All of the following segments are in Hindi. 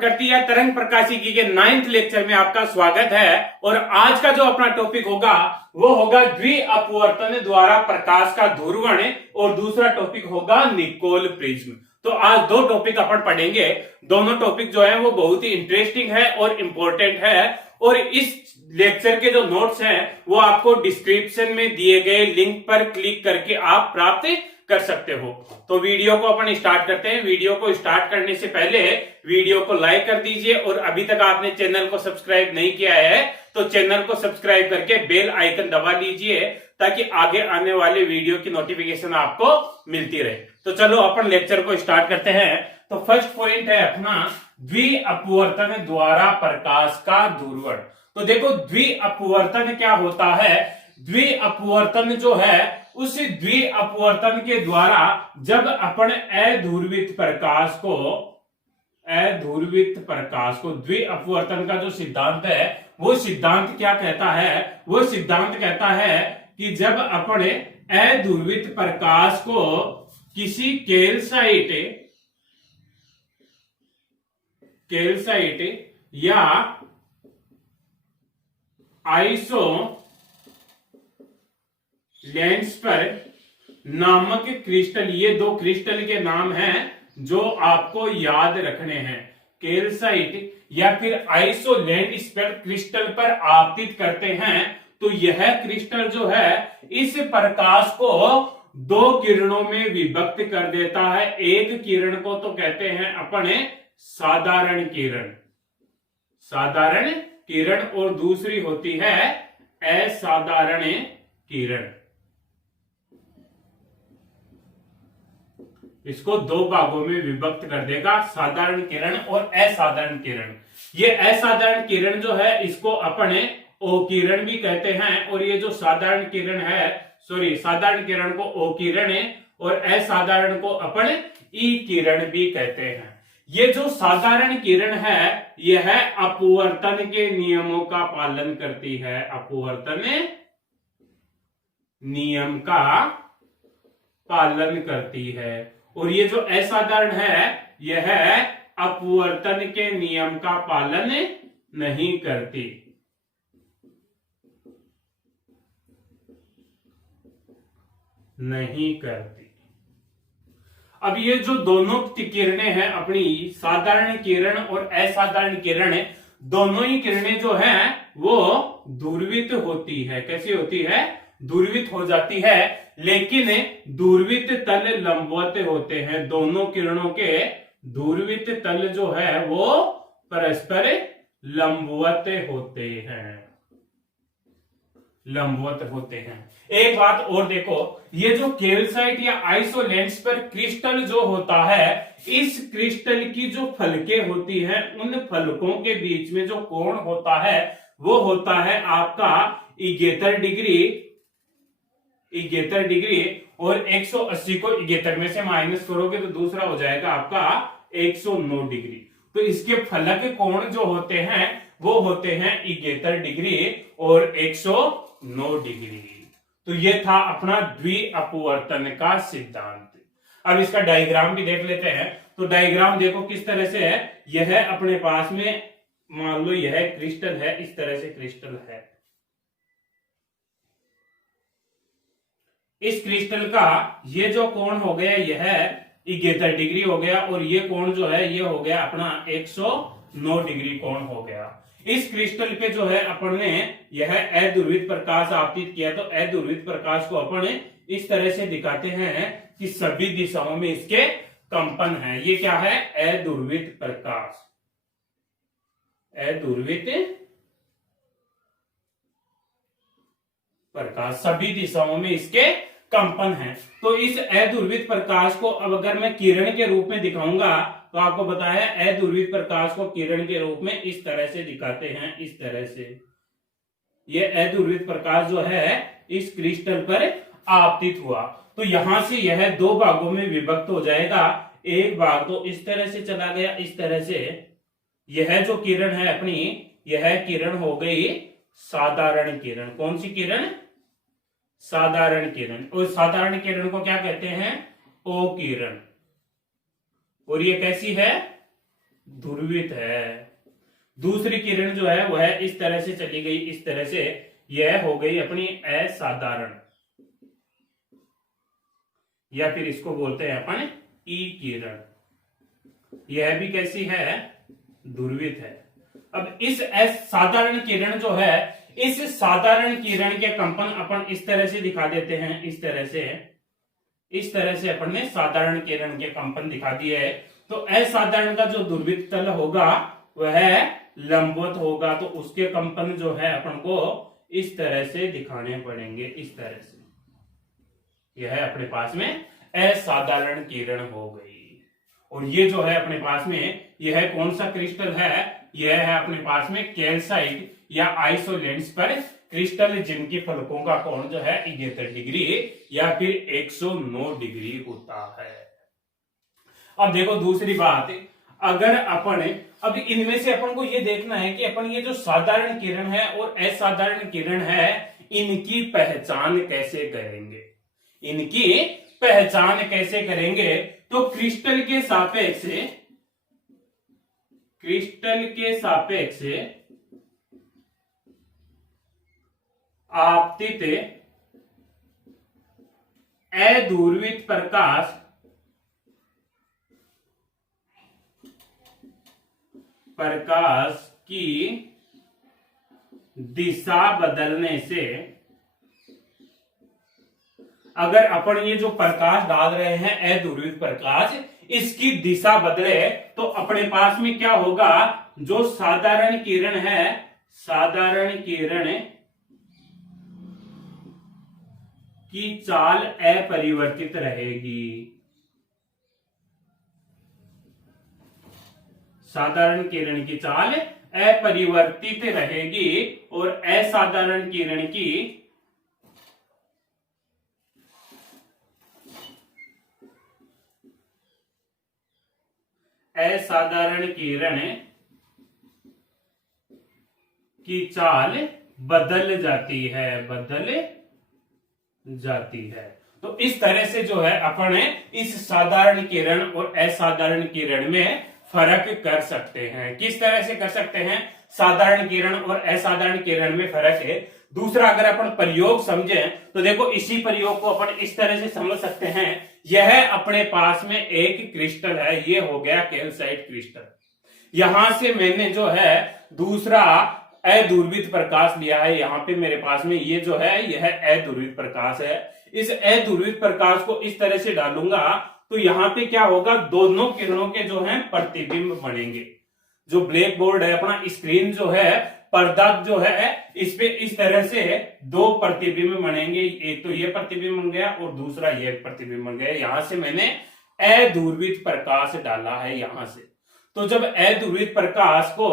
प्रकृति या तरंग प्रकाशिकी के 9th लेक्चर में आपका स्वागत है। और आज का जो अपना टॉपिक होगा वो होगा द्विअपवर्तन द्वारा प्रकाश का ध्रुवण और दूसरा टॉपिक होगा निकोल प्रिज्म। तो आज दो टॉपिक अपन पढ़ेंगे। दोनों टॉपिक जो है वो बहुत ही इंटरेस्टिंग है और इम्पोर्टेंट है। और इस लेक्चर के जो नोट्स हैं वो आपको डिस्क्रिप्शन में दिए गए लिंक पर क्लिक करके आप प्राप्त कर सकते हो। तो वीडियो को अपन स्टार्ट करते हैं। वीडियो को स्टार्ट करने से पहले वीडियो को लाइक कर दीजिए और अभी तक आपने चैनल को सब्सक्राइब नहीं किया है तो चैनल को सब्सक्राइब करके बेल आइकन दबा लीजिए ताकि आगे आने वाले वीडियो की नोटिफिकेशन आपको मिलती रहे। तो चलो अपन लेक्चर को स्टार्ट करते हैं। तो फर्स्ट पॉइंट है अपना द्विअपवर्तन द्वारा प्रकाश का ध्रुवण। तो देखो द्विअपवर्तन क्या होता है। द्विअपवर्तन जो है उस द्विअपवर्तन के द्वारा जब अपन अध्रुवित प्रकाश को द्विअपवर्तन का जो सिद्धांत है वो सिद्धांत क्या कहता है। वो सिद्धांत कहता है कि जब अपन अध्रुवित प्रकाश को किसी कैल्साइट या आइसो लेंस पर नामक क्रिस्टल, ये दो क्रिस्टल के नाम हैं जो आपको याद रखने हैं। कैल्साइट या फिर आइसोलेंस पर क्रिस्टल पर आपतित करते हैं तो यह क्रिस्टल जो है इस प्रकाश को दो किरणों में विभक्त कर देता है। एक किरण को तो कहते हैं अपने साधारण किरण और दूसरी होती है असाधारण किरण। इसको दो भागों में विभक्त कर देगा, साधारण किरण और असाधारण किरण। ये असाधारण किरण जो है इसको अपने ओ किरण भी कहते हैं और ये जो साधारण किरण है साधारण किरण को ओ किरण है और असाधारण को अपन ई किरण भी कहते हैं। ये जो साधारण किरण है यह अपवर्तन के नियमों का पालन करती है। अपवर्तन नियम का पालन करती है। और ये जो असाधारण है यह अपवर्तन के नियम का पालन नहीं करती। अब ये जो दोनों किरणें हैं अपनी साधारण किरण और असाधारण किरण, दोनों ही किरणें जो हैं वो ध्रुवित होती है। कैसी होती है? ध्रुवित हो जाती है, लेकिन ध्रुवित तल लंबवत होते हैं। दोनों किरणों के ध्रुवित तल जो है वो परस्पर लंबवत होते हैं। एक बात और देखो, ये जो कैल्साइट या आइसोलेंस पर क्रिस्टल जो होता है, इस क्रिस्टल की जो फलकें होती हैं उन फलकों के बीच में जो कोण होता है वो होता है आपका 71 डिग्री और 180 को 71 में से माइनस करोगे तो दूसरा हो जाएगा आपका 109 डिग्री। तो इसके फलक कोण जो होते हैं वो होते हैं 71 डिग्री और 109 डिग्री। तो ये था अपना द्विअपवर्तन का सिद्धांत। अब इसका डायग्राम भी देख लेते हैं। तो डायग्राम देखो किस तरह से है। यह अपने पास में मान लो यह क्रिस्टल है, इस तरह से क्रिस्टल है। इस क्रिस्टल का ये जो कोण हो गया यह 71 डिग्री हो गया और ये कोण जो है ये हो गया अपना 109 डिग्री कोण हो गया। इस क्रिस्टल पे जो है अपन ने यह अध्रुवित प्रकाश आपतित किया। तो अध्रुवित प्रकाश को अपन इस तरह से दिखाते हैं कि सभी दिशाओं में इसके कंपन है। ये क्या है? अध्रुवित प्रकाश। अध्रुवित प्रकाश, सभी दिशाओं में इसके कंपन है। तो इस अध्रुवित प्रकाश को अब अगर मैं किरण के रूप में दिखाऊंगा तो आपको पता है अध्रुवित प्रकाश को किरण के रूप में इस तरह से दिखाते हैं। इस तरह से ये अध्रुवित प्रकाश जो है इस क्रिस्टल पर आपतित हुआ तो यहां से यह दो भागों में विभक्त हो जाएगा। एक भाग तो इस तरह से चला गया, इस तरह से। यह जो किरण है अपनी, यह किरण हो गई साधारण किरण। कौन सी किरण? साधारण किरण। और साधारण किरण को क्या कहते हैं? ओ किरण। और ये कैसी है? ध्रुवित है। दूसरी किरण जो है वह इस तरह से चली गई, इस तरह से, यह हो गई अपनी असाधारण, या फिर इसको बोलते हैं अपन ई किरण। यह भी कैसी है? ध्रुवित है। अब इस असाधारण किरण जो है, इस साधारण किरण के कंपन अपन इस तरह से दिखा देते हैं, इस तरह से अपन ने साधारण किरण के कंपन दिखा दिए है। तो असाधारण का जो ध्रुवित तल होगा वह लंबवत होगा, तो उसके कंपन जो है अपन को इस तरह से दिखाने पड़ेंगे, इस तरह से। यह अपने पास में असाधारण किरण हो गई। और ये जो है अपने पास में, यह कौन सा क्रिस्टल है? यह है अपने पास में कैल्साइट या आइसोलेंस पर क्रिस्टल, जिनकी फलकों का कोण जो है 71 डिग्री या फिर 109 डिग्री होता है। अब देखो दूसरी बात, अगर अपन, अब इनमें से अपन को ये देखना है कि अपन ये जो साधारण किरण है और असाधारण किरण है, इनकी पहचान कैसे करेंगे? इनकी पहचान कैसे करेंगे? तो क्रिस्टल के सापेक्ष आपतित अध्रुवित प्रकाश की दिशा बदलने से, अगर अपन ये जो प्रकाश डाल रहे हैं अध्रुवित प्रकाश, इसकी दिशा बदले तो अपने पास में क्या होगा? जो साधारण किरण है, साधारण किरण की चाल अपरिवर्तित रहेगी। साधारण किरण की चाल अपरिवर्तित रहेगी और असाधारण किरण की चाल बदल जाती है। तो इस तरह से जो है अपन इस साधारण किरण और असाधारण किरण में फर्क कर सकते हैं। किस तरह से कर सकते हैं? साधारण किरण और असाधारण किरण में फर्क है। दूसरा, अगर अपन प्रयोग समझें तो देखो, इसी प्रयोग को अपन इस तरह से समझ सकते हैं। यह अपने पास में एक क्रिस्टल है, ये हो गया कैल्साइट क्रिस्टल। यहां से मैंने जो है दूसरा अध्रुवित प्रकाश लिया है, यहाँ पे मेरे पास में ये जो है यह अध्रुवित प्रकाश है। इस अध्रुवित प्रकाश को इस तरह से डालूंगा तो यहाँ पे क्या होगा? दोनों किरणों के जो है प्रतिबिंब बनेंगे। जो ब्लैक बोर्ड है अपना, स्क्रीन जो है, पर्दा जो है, इस पे इस तरह से दो प्रतिबिंब बनेंगे। एक तो ये प्रतिबिंब बन गया और दूसरा ये प्रतिबिंब बन गया। यहां से मैंने अध्रुवित प्रकाश डाला है यहां से। तो जब अध्रुवित प्रकाश को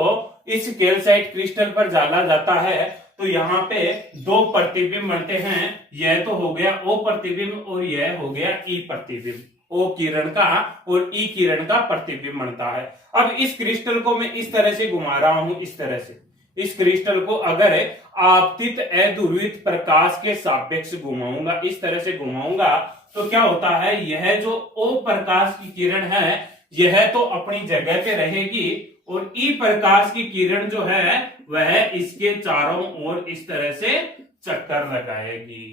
इस कैल्साइट क्रिस्टल पर डाला जाता है तो यहाँ पे दो प्रतिबिंब बनते हैं। यह तो हो गया O प्रतिबिंब और यह हो गया E प्रतिबिंब। O किरण का और E किरण का प्रतिबिंब बनता है। अब इस क्रिस्टल को मैं इस तरह से घुमा रहा हूं, इस तरह से। इस क्रिस्टल को अगर आपतित अध्रुवित प्रकाश के सापेक्ष घुमाऊंगा, इस तरह से घुमाऊंगा, तो क्या होता है? यह जो O प्रकाश की किरण है यह तो अपनी जगह पे रहेगी और E प्रकाश की किरण जो है वह इसके चारों ओर इस तरह से चक्कर लगाएगी।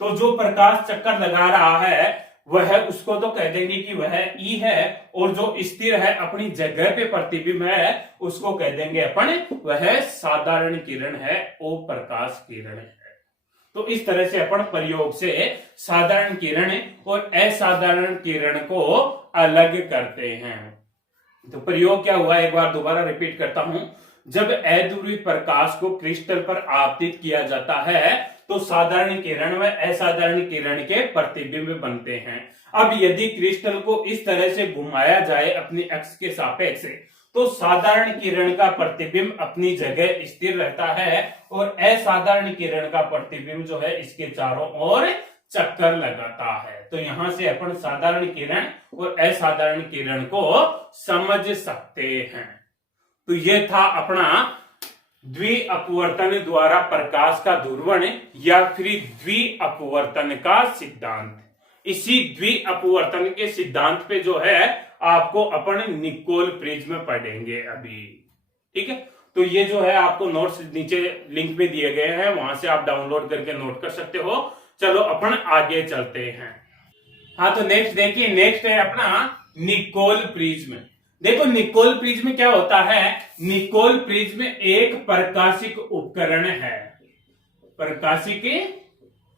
तो जो प्रकाश चक्कर लगा रहा है वह, उसको तो कह देंगे कि वह E है, और जो स्थिर है अपनी जगह पे प्रतिबिंब है उसको कह देंगे अपन वह साधारण किरण है, O प्रकाश किरण है। तो इस तरह से अपन प्रयोग से साधारण किरण और असाधारण किरण को अलग करते हैं। तो प्रयोग क्या हुआ, एक बार दोबारा रिपीट करता हूं। जब अध्रुवित प्रकाश को क्रिस्टल पर आपतित किया जाता है तो साधारण किरण व असाधारण किरण के प्रतिबिंब बनते हैं। अब यदि क्रिस्टल को इस तरह से घुमाया जाए अपनी अक्ष के सापेक्ष तो साधारण किरण का प्रतिबिंब अपनी जगह स्थिर रहता है और असाधारण किरण का प्रतिबिंब जो है इसके चारों ओर चक्कर लगाता है। तो यहां से अपन साधारण किरण और असाधारण किरण को समझ सकते हैं। तो ये था अपना द्विअपवर्तन द्वारा प्रकाश का ध्रुवण या फिर द्विअपवर्तन का सिद्धांत। इसी द्विअपवर्तन के सिद्धांत पे जो है आपको अपन निकोल प्रिज्म पढ़ेंगे अभी। ठीक है, तो ये जो है आपको नोट्स नीचे लिंक में दिए गए हैं, वहां से आप डाउनलोड करके नोट कर सकते हो। चलो अपन आगे चलते हैं। हाँ, तो नेक्स्ट देखिए, नेक्स्ट है अपना निकोल प्रिज्म। देखो निकोल प्रिज्म क्या होता है। निकोल प्रिज्म एक प्रकाशिक उपकरण है, प्रकाशिक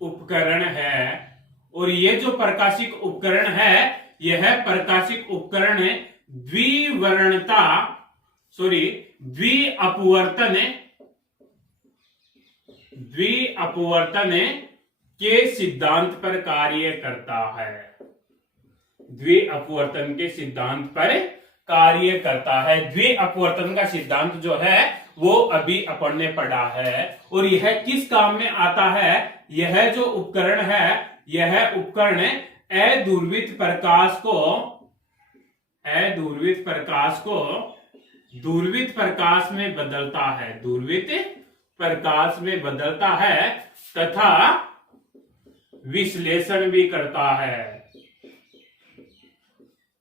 उपकरण है। और ये जो प्रकाशिक उपकरण है, यह प्रकाशिक उपकरण द्विवर्णता द्विअपवर्तन के सिद्धांत पर कार्य करता है। द्विअपवर्तन के सिद्धांत पर कार्य करता है। द्विअपवर्तन का सिद्धांत जो है वो अभी अपन ने पढ़ा है। और यह किस काम में आता है। यह जो उपकरण है, यह उपकरण अदूरवीत प्रकाश को दूरवीत प्रकाश में बदलता है, दूरवीत प्रकाश में बदलता है तथा विश्लेषण भी करता है।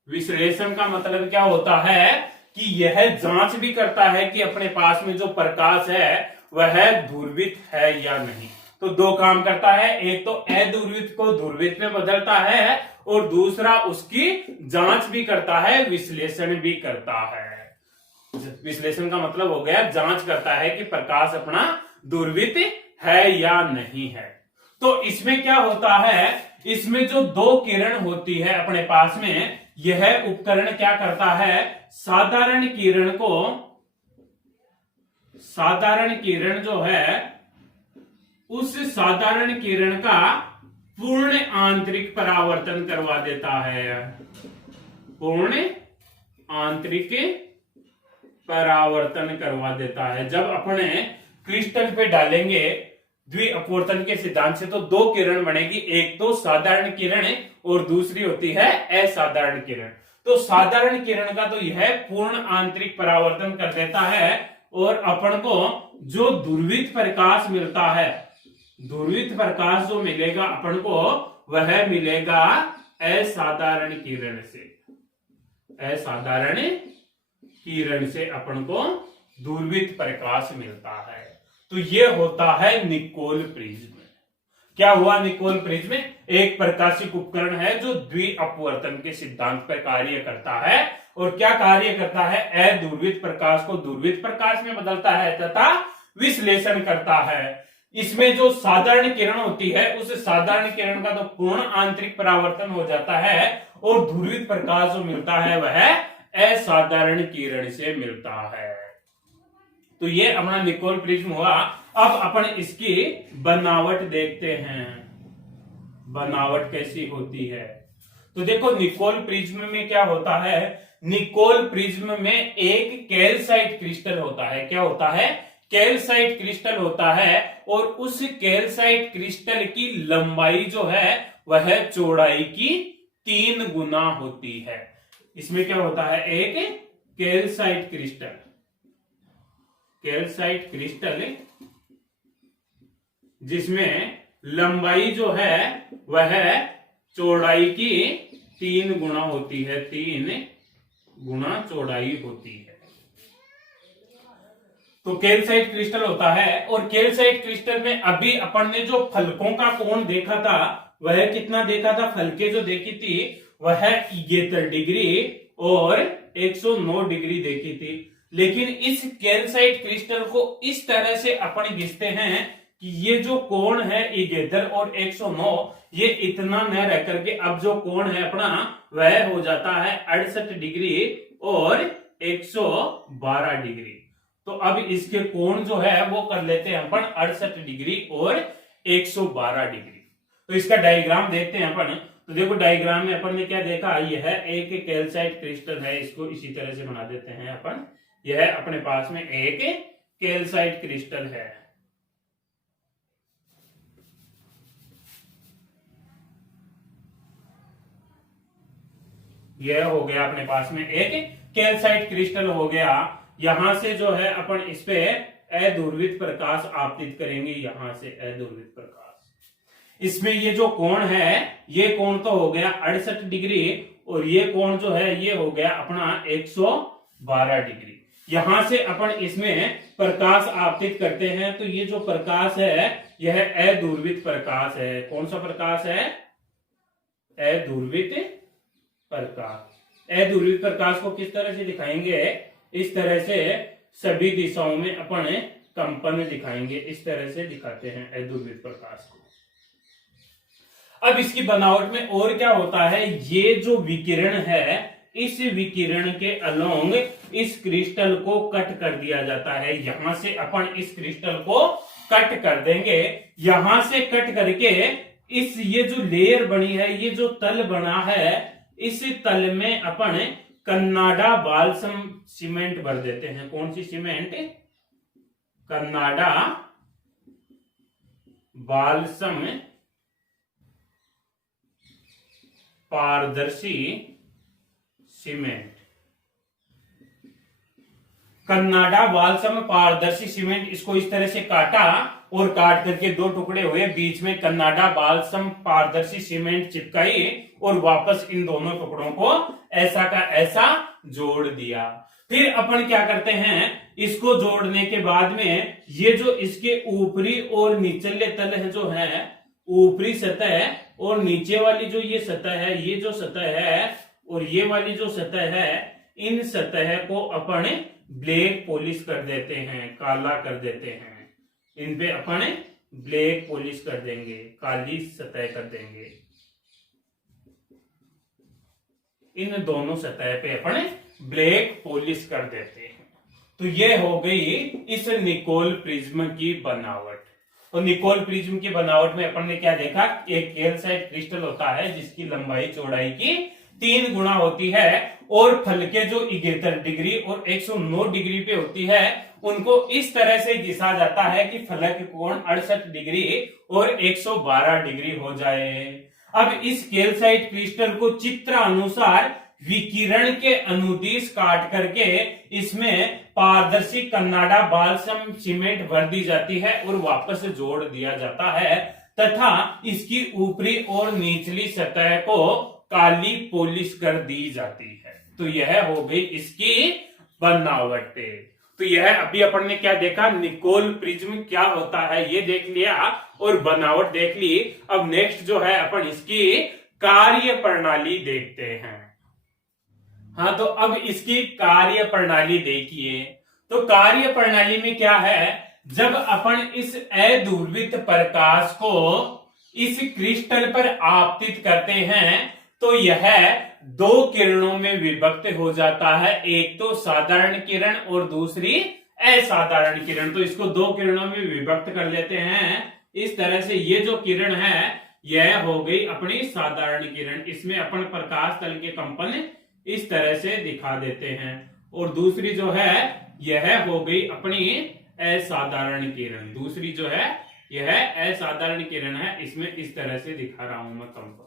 विश्लेषण का मतलब क्या होता है कि यह जांच भी करता है कि अपने पास में जो प्रकाश है वह दूरवीत है या नहीं। तो दो काम करता है, एक तो अदूरवीत को दूरवीत में बदलता है और दूसरा उसकी जांच भी करता है, विश्लेषण भी करता है। विश्लेषण का मतलब हो गया जांच करता है कि प्रकाश अपना दूरवीत है या नहीं है। तो इसमें क्या होता है, इसमें जो दो किरण होती है अपने पास में, यह उपकरण क्या करता है, साधारण किरण जो है उस साधारण किरण का पूर्ण आंतरिक परावर्तन करवा देता है, पूर्ण आंतरिक परावर्तन करवा देता है। जब अपने क्रिस्टल पे डालेंगे द्विअपवर्तन के सिद्धांत से तो दो किरण बनेगी, एक तो साधारण किरण और दूसरी होती है असाधारण किरण। तो साधारण किरण का तो यह पूर्ण आंतरिक परावर्तन कर देता है और अपन को जो दूरवीत प्रकाश मिलता है, दूरवीत प्रकाश जो मिलेगा अपन को वह मिलेगा असाधारण किरण से। असाधारण किरण से अपन को दूरवीत प्रकाश मिलता है। तो ये होता है निकोल प्रिज्म। क्या हुआ निकोल प्रिज्म? एक प्रकाशिक उपकरण है जो द्विअपवर्तन के सिद्धांत पर कार्य करता है। और क्या कार्य करता है? अदूरवीत प्रकाश को दूरवीत प्रकाश में बदलता है तथा विश्लेषण करता है। इसमें जो साधारण किरण होती है उस साधारण किरण का तो पूर्ण आंतरिक परावर्तन हो जाता है और दूरवीत प्रकाश जो मिलता है वह असाधारण किरण से मिलता है। तो ये अपना निकोल प्रिज्म हुआ। अब अपन इसकी बनावट देखते हैं, बनावट कैसी होती है। तो देखो निकोल प्रिज्म में क्या होता है, निकोल प्रिज्म में एक कैल्साइट क्रिस्टल होता है। क्या होता है? कैल्साइट क्रिस्टल होता है और उस कैल्साइट क्रिस्टल की लंबाई जो है वह चौड़ाई की 3 गुना होती है। इसमें क्या होता है? एक कैल्साइट क्रिस्टल, कैल्साइट क्रिस्टल जिसमें लंबाई जो है वह चौड़ाई की 3 गुना होती है, 3 गुना चौड़ाई होती है। तो कैल्साइट क्रिस्टल होता है। और कैल्साइट क्रिस्टल में अभी अपन ने जो फलकों का कोण देखा था वह कितना देखा था? फलके जो देखी थी वह 71 डिग्री और 109 डिग्री देखी थी। लेकिन इस कैल्साइट क्रिस्टल को इस तरह से अपन घिसते हैं कि ये जो कोण है 71 और 109 ये इतना न रह करके अब जो कोण है अपना वह हो जाता है 68 डिग्री और 112 डिग्री। तो अब इसके कोण जो है वो कर लेते हैं अपन 68 डिग्री और 112 डिग्री। तो इसका डायग्राम देखते हैं अपन। तो देखो डायग्राम में अपन ने क्या देखा, यह एक कैल्साइट क्रिस्टल है, इसको इसी तरह से बना देते हैं अपन। यह अपने पास में एक कैल्साइट क्रिस्टल है। यह हो गया अपने पास में एक कैल्साइट क्रिस्टल हो गया। यहां से जो है अपन इस पे अदूरवीत प्रकाश आपतित करेंगे, यहां से अदूरवीत प्रकाश। इसमें ये जो कोण है ये कोण तो हो गया 68 डिग्री और ये कोण जो है ये हो गया अपना 112 डिग्री। यहां से अपन इसमें प्रकाश आपतित करते हैं, तो ये जो प्रकाश है यह अध्रुवित प्रकाश है। कौन सा प्रकाश है? अध्रुवित प्रकाश। अध्रुवित प्रकाश को किस तरह से दिखाएंगे? इस तरह से सभी दिशाओं में अपन कंपन दिखाएंगे, इस तरह से दिखाते हैं अध्रुवित प्रकाश को। अब इसकी बनावट में और क्या होता है, ये जो विकिरण है इस विकिरण के अलोंग इस क्रिस्टल को कट कर दिया जाता है। यहां से अपन इस क्रिस्टल को कट कर देंगे, यहां से कट करके इस ये जो लेयर बनी है, ये जो तल बना है, इस तल में अपन कन्नाडा बाल्सम सीमेंट भर देते हैं। कौन सी सीमेंट? कन्नाडा बाल्सम पारदर्शी सीमेंट। कन्नाडा बाल्सम पारदर्शी सीमेंट, इसको इस तरह से काटा और काट करके दो टुकड़े हुए, बीच में कन्नाडा बाल्सम पारदर्शी सीमेंट चिपकाई और वापस इन दोनों टुकड़ों को ऐसा का ऐसा जोड़ दिया। फिर अपन क्या करते हैं, इसको जोड़ने के बाद में ये जो इसके ऊपरी और निचले तल है जो है, ऊपरी सतह और नीचे वाली जो ये सतह है, ये जो सतह है और ये वाली जो सतह है, इन सतह को अपन ब्लैक पॉलिश कर देते हैं, काला कर देते हैं। इन पे अपन ब्लैक पॉलिश कर देंगे, काली सतह कर देंगे। इन दोनों सतह पे अपन ब्लैक पॉलिश कर देते हैं। तो ये हो गई इस निकोल प्रिज्म की बनावट। तो निकोल प्रिज्म की बनावट में अपन ने क्या देखा, एक कैल्साइट क्रिस्टल होता है जिसकी लंबाई चौड़ाई की 3 गुना होती है और फल के जो 71 डिग्री और 109 डिग्री पे होती है उनको इस तरह से घिसा जाता है कि फलक कोण 68 डिग्री और 112 डिग्री हो जाए। अब इस कैल्साइट क्रिस्टल को चित्रानुसार विकिरण के अनुदिश काट करके इसमें पारदर्शी कन्नाडा बाल्सम सीमेंट भर दी जाती है और वापस जोड़ दिया जाता है तथा इसकी ऊपरी और निचली सतह को काली पॉलिश कर दी जाती है। तो यह हो गई इसकी बनावट। तो यह अभी अपन ने क्या देखा, निकोल प्रिज्म क्या होता है ये देख लिया और बनावट देख ली। अब नेक्स्ट जो है अपन इसकी कार्य प्रणाली देखते हैं। हाँ, तो अब इसकी कार्य प्रणाली देखिए। तो कार्य प्रणाली में क्या है, जब अपन इस अध्रुवित प्रकाश को इस क्रिस्टल पर आपतित करते हैं तो यह 2 किरणों में विभक्त हो जाता है, एक तो साधारण किरण और दूसरी असाधारण किरण। तो इसको 2 किरणों में विभक्त कर लेते हैं इस तरह से। ये जो किरण है यह हो गई अपनी साधारण किरण, इसमें अपन प्रकाश तल के कंपन इस तरह से दिखा देते हैं। और दूसरी जो है यह हो गई अपनी असाधारण किरण। दूसरी जो है यह असाधारण किरण है, इसमें इस तरह से दिखा रहा हूं मैं कंपन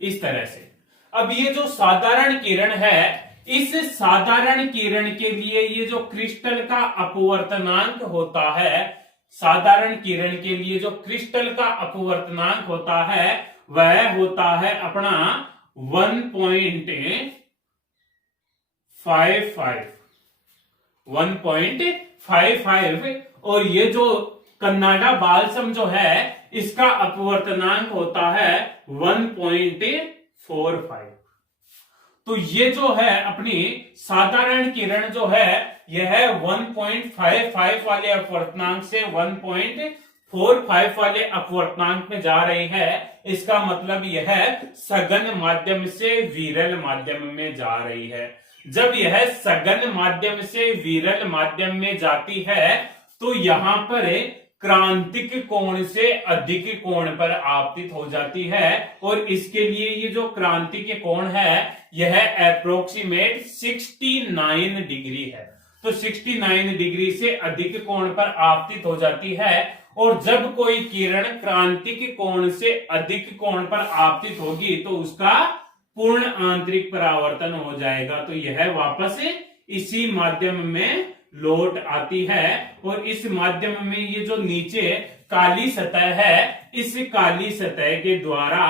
इस तरह से। अब ये जो साधारण किरण है, इस साधारण किरण के लिए ये जो क्रिस्टल का अपवर्तनांक होता है, साधारण किरण के लिए जो क्रिस्टल का अपवर्तनांक होता है वह होता है अपना 1.55। और ये जो कन्नाडा बाल्सम जो है इसका अपवर्तनांक होता है 1.45। तो ये जो है अपनी साधारण किरण जो है यह 1.55 वाले अपवर्तनांक से 1.45 वाले अपवर्तनांक में जा रही है। इसका मतलब यह सघन माध्यम से विरल माध्यम में जा रही है। जब यह सघन माध्यम से विरल माध्यम में जाती है तो यहां पर क्रांतिक कोण से अधिक कोण पर आपतित हो जाती है और इसके लिए ये जो क्रांतिक कोण है यह अप्रोक्सीमेट 69 डिग्री है। तो 69 डिग्री से अधिक कोण पर आपतित हो जाती है और जब कोई किरण क्रांतिक कोण से अधिक कोण पर आपतित होगी तो उसका पूर्ण आंतरिक परावर्तन हो जाएगा। तो यह वापस इसी माध्यम में लौट आती है और इस माध्यम में ये जो नीचे काली सतह है इस काली सतह के द्वारा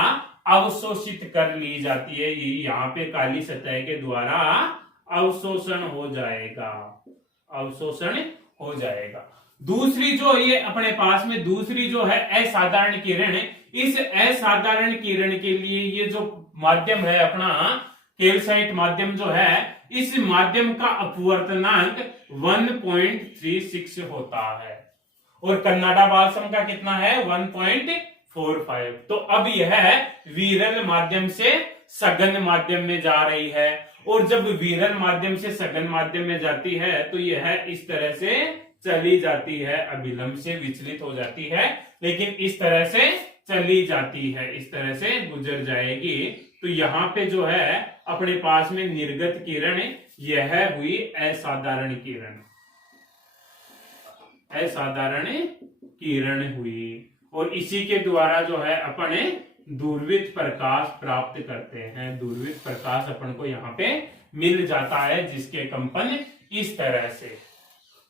अवशोषित कर ली जाती है। ये यहाँ पे काली सतह के द्वारा अवशोषण हो जाएगा, अवशोषण हो जाएगा। दूसरी जो ये अपने पास में दूसरी जो है असाधारण किरण है, इस असाधारण किरण के लिए ये जो माध्यम है अपना कैल्साइट माध्यम जो है, इस माध्यम का अपवर्तनांक 1.36 होता है और कन्नाडा बालसम का कितना है 1.45। तो अब यह विरल माध्यम से सघन माध्यम में जा रही है और जब विरल माध्यम से सघन माध्यम में जाती है तो यह इस तरह से चली जाती है, अभिलंब से विचलित हो जाती है, लेकिन इस तरह से चली जाती है, इस तरह से गुजर जाएगी। तो यहाँ पे जो है अपने पास में निर्गत किरण यह हुई असाधारण किरण, असाधारण किरण हुई और इसी के द्वारा जो है अपने दूरवित प्रकाश प्राप्त करते हैं। दूरवित प्रकाश अपन को यहाँ पे मिल जाता है जिसके कंपन इस तरह से।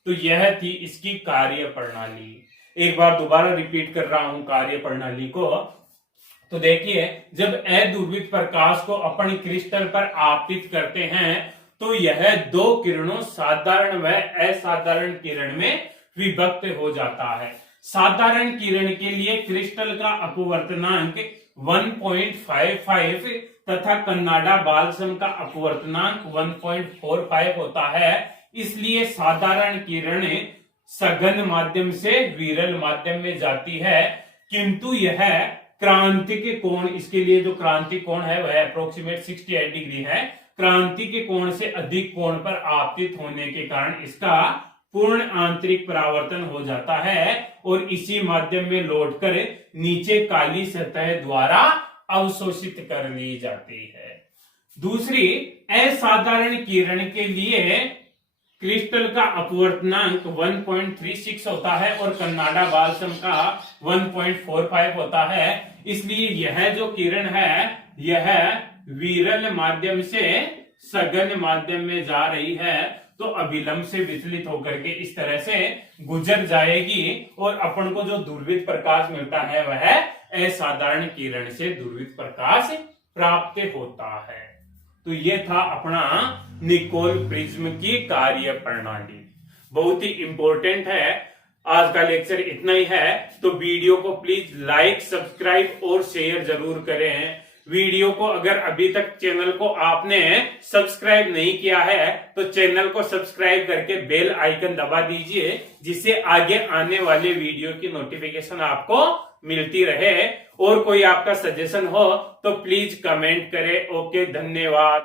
तो यह थी इसकी कार्य प्रणाली। एक बार दोबारा रिपीट कर रहा हूं कार्य प्रणाली को। तो देखिए, जब अदूरवित प्रकाश को अपन क्रिस्टल पर आपतित करते हैं तो यह दो किरणों साधारण व असाधारण किरण में विभक्त हो जाता है। साधारण किरण के लिए क्रिस्टल का अपवर्तनांक 1.55 तथा कन्नाडा बालसम का अपवर्तनांक 1.45 होता है। इसलिए साधारण किरण सघन माध्यम से विरल माध्यम में जाती है, किंतु यह क्रांतिक कोण, इसके लिए जो क्रांतिक कोण है वह अप्रोक्सीमेट 68 डिग्री है। क्रांतिक कोण से अधिक कोण पर आपतित होने के कारण इसका पूर्ण आंतरिक परावर्तन हो जाता है और इसी माध्यम में लौटकर नीचे काली सतह द्वारा अवशोषित कर ली जाती है। दूसरी असाधारण किरण के लिए क्रिस्टल का अपवर्तनांक 1.36 होता है और कन्नाडा बालसम का 1.45 होता है। इसलिए यह जो किरण है यह विरल माध्यम से सघन माध्यम में जा रही है, तो अभिलंब से विचलित होकर के इस तरह से गुजर जाएगी और अपन को जो दूरवित प्रकाश मिलता है वह असाधारण किरण से दूरवित प्रकाश प्राप्त होता है। तो ये था अपना निकोल प्रिज्म की कार्य प्रणाली, बहुत ही इंपॉर्टेंट है। आज का लेक्चर इतना ही है, तो वीडियो को प्लीज लाइक, सब्सक्राइब और शेयर जरूर करें। वीडियो को अगर अभी तक चैनल को आपने सब्सक्राइब नहीं किया है तो चैनल को सब्सक्राइब करके बेल आइकन दबा दीजिए, जिससे आगे आने वाले वीडियो की नोटिफिकेशन आपको मिलती रहे। और कोई आपका सजेशन हो तो प्लीज कमेंट करें। ओके, धन्यवाद।